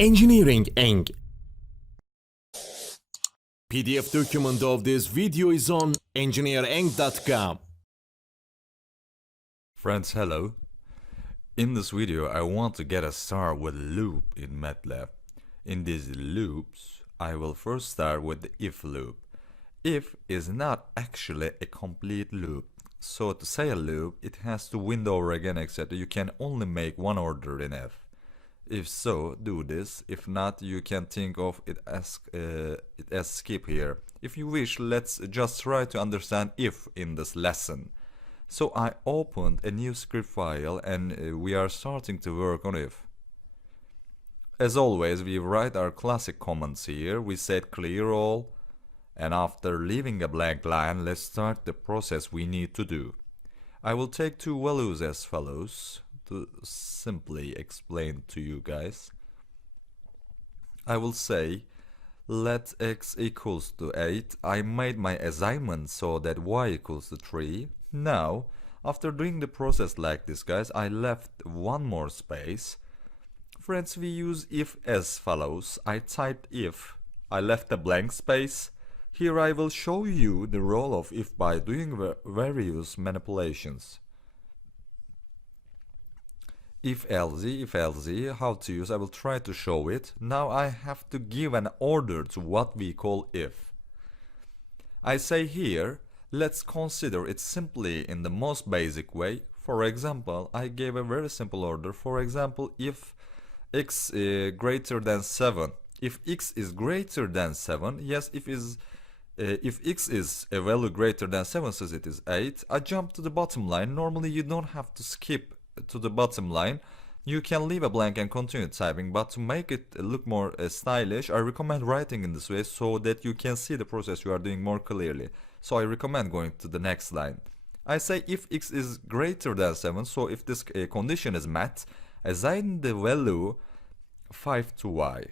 Engineering Eng. PDF document of this video is on engineereng.com. Friends, hello. In this video I want to get a start with loop in MATLAB. In these loops I will first start with the if loop. If is not actually a complete loop. So to say a loop, it has to window over again, etc. You can only make one order in F. If so, do this. If not, you can think of it as skip here. If you wish, let's just try to understand if in this lesson. So I opened a new script file and we are starting to work on if. As always, we write our classic commands here. We set clear all, and after leaving a blank line, let's start the process we need to do. I will take two values as follows to simply explain to you guys. I will say let x equals to 8. I made my assignment so that y equals to 3. Now, after doing the process like this, guys, I left one more space. Friends, we use if as follows. I typed if, I left a blank space. Here I will show you the role of if by doing various manipulations. If else, how to use, I will try to show it. Now I have to give an order to what we call if. I say here, let's consider it simply in the most basic way. For example, I gave a very simple order. For example, if x greater than 7. If x is greater than 7, yes, if x is a value greater than 7, says it is 8, I jump to the bottom line. Normally you don't have to skip to the bottom line. You can leave a blank and continue typing, but to make it look more stylish, I recommend writing in this way so that you can see the process you are doing more clearly. So I recommend going to the next line. I say if x is greater than 7, so if this condition is met, assign the value 5 to y.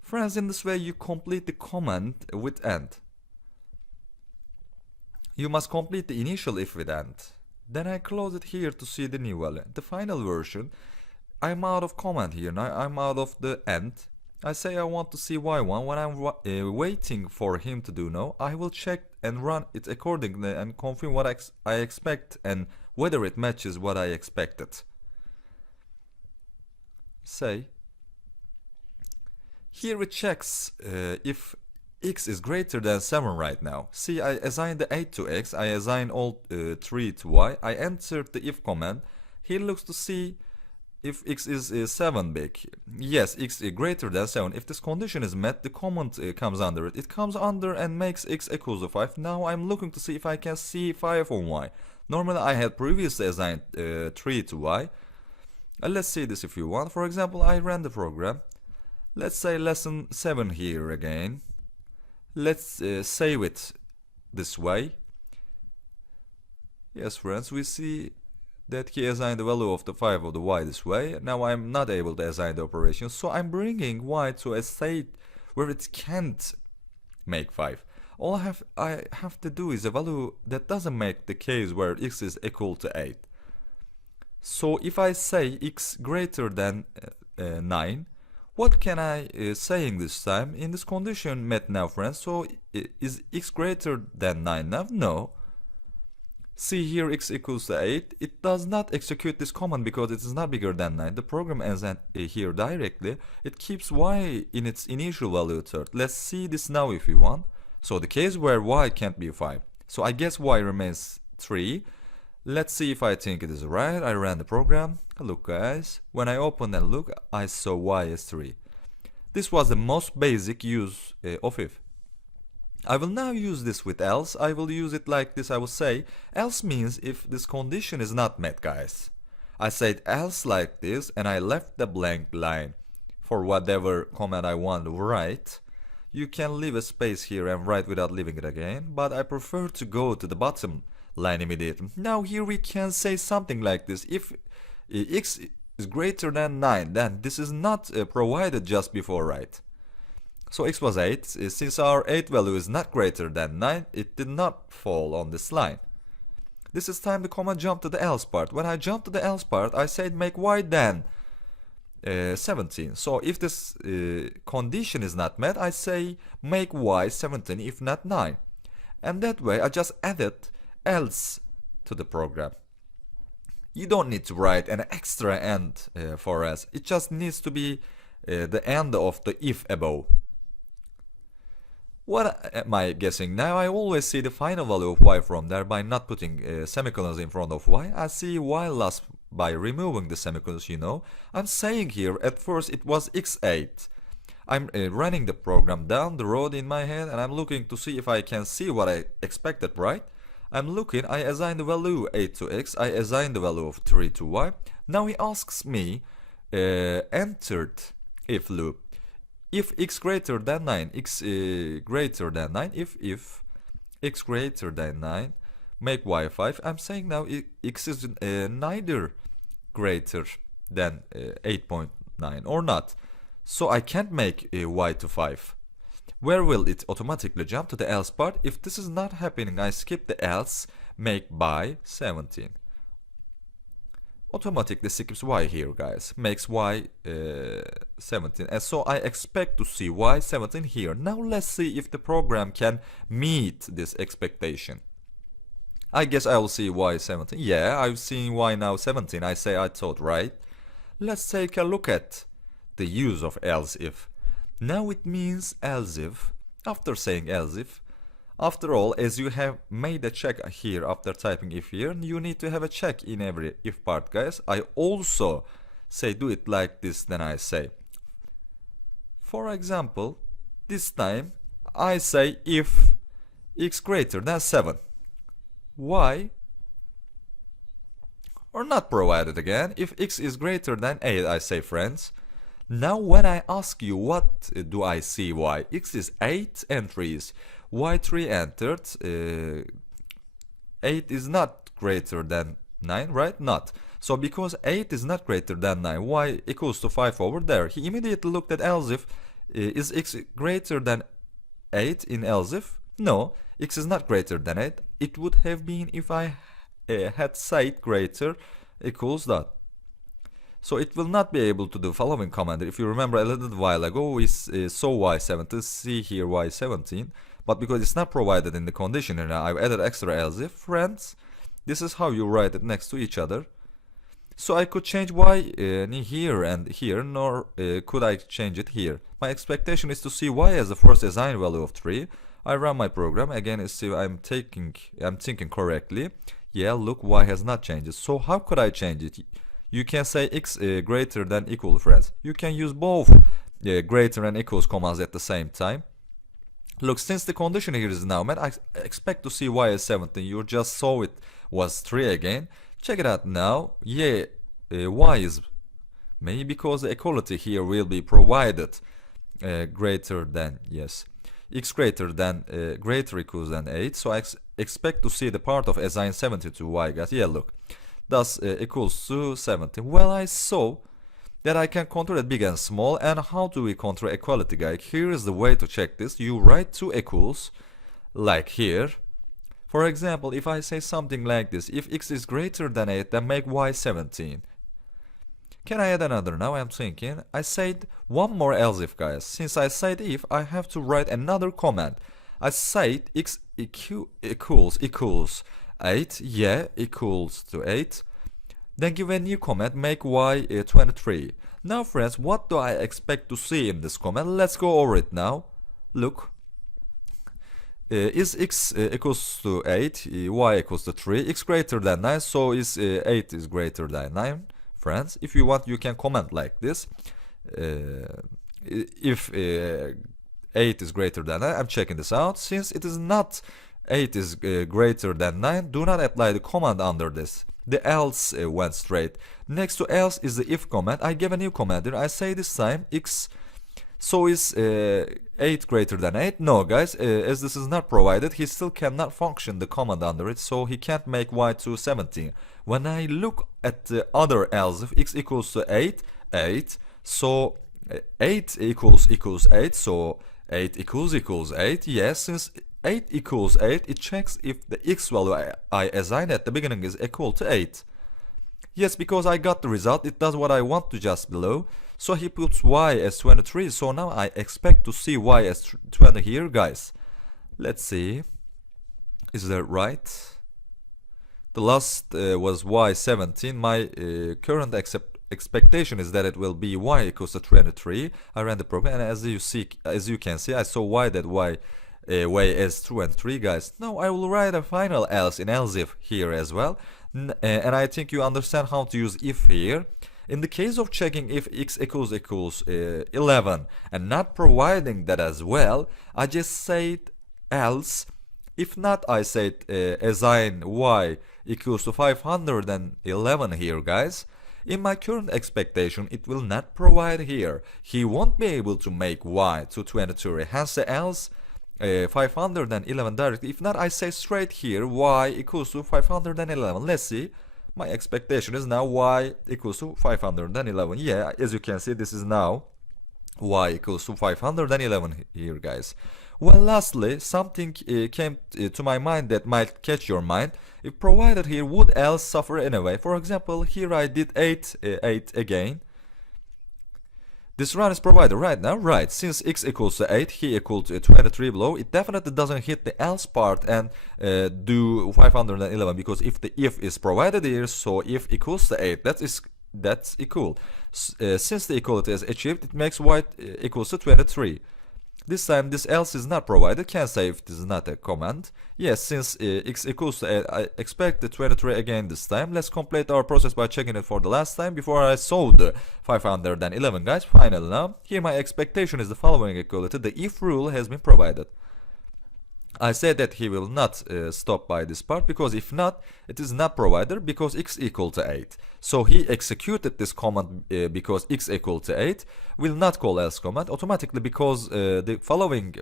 Friends, in this way you complete the command with AND. You must complete the initial if with AND. Then I close it here to see the new value. The final version, I'm out of command here. Now I'm out of the AND. I say I want to see y1. When I'm waiting for him to do no, I will check and run it accordingly and confirm what I expect and whether it matches what I expected. Say, here it checks if x is greater than 7 right now. See, I assigned the 8 to x, I assigned all 3 to y. I entered the if command. Here looks to see if x is 7 big. Yes, x is greater than 7. If this condition is met, the command comes under it. It comes under and makes x equals to 5. Now I'm looking to see if I can see 5 on y. Normally I had previously assigned 3 to y. Let's see this if you want. For example, I ran the program. Let's say lesson 7 here again. Let's save it this way. Yes, friends, we see that he assigned the value of the 5 of the y this way. Now I'm not able to assign the operation, so I'm bringing y to a state where it can't make 5. All I have to do is a value that doesn't make the case where x is equal to 8. So if I say x greater than 9, what can I saying this time? In this condition met now, friends. So is x greater than 9 now? No. See here x equals to 8. It does not execute this command because it is not bigger than 9. The program ends here directly. It keeps y in its initial value third. Let's see this now if you want. So the case where y can't be 5. So I guess y remains 3. Let's see if I think it is right. I ran the program. Look, guys, when I opened and look, I saw y as 3. This was the most basic use of if. I will now use this with else. I will use it like this. I will say else means if this condition is not met, guys. I said else like this and I left the blank line for whatever command I want to write. You can leave a space here and write without leaving it again, but I prefer to go to the bottom line immediately. Now here we can say something like this. If x is greater than 9, then this is not provided just before, right? So x was 8. Since our 8 value is not greater than 9, it did not fall on this line. This is time the command jump to the else part. When I jump to the else part, I said make y then 17. So if this condition is not met, I say make y 17 if not 9. And that way I just added else to the program. You don't need to write an extra end for else. It just needs to be the end of the if above. What am I guessing now? I always see the final value of y from there by not putting semicolons in front of y. I see y lost by removing the semicolons, you know. I'm saying here, at first it was x8. I'm running the program down the road in my head and I'm looking to see if I can see what I expected, right? I'm looking, I assign the value 8 to x, I assign the value of 3 to y. Now he asks me, entered if loop. If x greater than 9, x greater than 9, if x greater than 9, make y 5. I'm saying now x is neither greater than 8.9 or not. So I can't make y to 5. Where will it automatically jump to the else part? If this is not happening, I skip the else, make by 17. Automatically skips y here, guys, makes y 17, and so I expect to see y 17 here. Now let's see if the program can meet this expectation. I guess I will see y 17. Yeah, I've seen y now 17. I say I thought right. Let's take a look at the use of else if. Now it means else if. After saying else if, after all, as you have made a check here after typing if here, you need to have a check in every if part, guys. I also say do it like this, then I say. For example, this time I say if x greater than 7. Y or not provided again. If x is greater than 8, I say friends. Now when I ask you what do I see y, x is 8 entries. y3 entered, 8 is not greater than 9, right? Not. So because 8 is not greater than 9, y equals to 5 over there. He immediately looked at else if. Is x greater than 8 in else if? No, x is not greater than 8. It would have been if I had said greater equals that. So it will not be able to do following command. If you remember a little while ago, we saw y17, see here y17. But because it's not provided in the condition and I've added extra else if, friends, this is how you write it next to each other. So I could change y here and here, nor could I change it here. My expectation is to see y as the first assigned value of 3. I run my program, again see I'm thinking correctly. Yeah, look, y has not changed. So how could I change it? You can say x greater than equal, friends. You can use both greater and equals commands at the same time. Look, since the condition here is now met, I expect to see y as 17. You just saw it was 3 again. Check it out now. Yeah, y is maybe because the equality here will be provided greater than, yes, x greater than greater equals than 8. So I expect to see the part of assign 70 to y, guys. Yeah, look. Thus equals to 70. Well, I saw that I can control it big and small. And how do we control equality, guys? Here is the way to check this. You write two equals like here. For example, if I say something like this, if x is greater than 8, then make y 17. Can I add another now? I'm thinking. I said one more else if, guys. Since I said if, I have to write another command. I said x equals 8, yeah, equals to 8. Then give a new command, make y 23. Now, friends, what do I expect to see in this command? Let's go over it now. Look. Is x equals to 8, y equals to 3, x greater than 9, so is 8 is greater than 9, friends. If you want, you can comment like this. If 8 is greater than 9, I'm checking this out. Since it is not 8 is greater than 9, do not apply the command under this. The else went straight. Next to else is the if command. I give a new command here. I say this time x, so is 8 greater than 8? No, guys, as this is not provided, he still cannot function the command under it, so he can't make y to 17. When I look at the other else, if x equals to 8, so 8 equals 8, so 8 equals 8. Yes, since 8 equals 8, it checks if the x value I assigned at the beginning is equal to 8. Yes, because I got the result, it does what I want to just below. So he puts y as 23, so now I expect to see y as 20 here, guys. Let's see. Is that right? The last was y 17. My current expectation is that it will be y equals to 23. I ran the program, and as you can see, I saw y that y as 23, guys. Now I will write a final else in elseif here as well, and I think you understand how to use if here. In the case of checking if x equals 11 and not providing that as well, I just said else. If not, I said assign y equals to 511 here, guys. In my current expectation, it will not provide here. He won't be able to make y to 23, hence the else 511 directly. If not, I say straight here y equals to 511. Let's see. My expectation is now y equals to 511. Yeah, as you can see, this is now y equals to 511 here, guys. Well, lastly, something came to my mind that might catch your mind. If provided here, would else suffer anyway? For example, here I did 8 again. This run is provided right now, right? Since x equals to 8, he equals to 23 below, it definitely doesn't hit the else part and do 511, because if the if is provided here, so if equals to 8, that's equal. Since the equality is achieved, it makes y equals to 23. This time this else is not provided. Can say if it is not a command. Yes, since x equals to 8, I expect the 23 again this time. Let's complete our process by checking it for the last time before I solve the 511, guys. Finally now, here my expectation is the following equality. The if rule has been provided. I said that he will not stop by this part, because if not, it is not provided because x equal to 8. So he executed this command because x equal to 8, will not call else command automatically because the following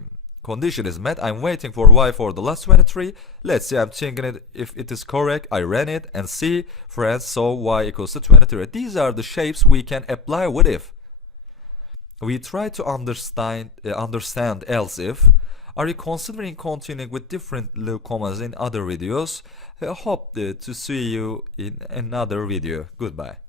condition is met. I'm waiting for y for the last 23. Let's see, I'm checking it if it is correct. I ran it and see, friends, so y equals to 23. These are the shapes we can apply with if. We try to understand else if. Are you considering continuing with different little commas in other videos? I hope to see you in another video. Goodbye.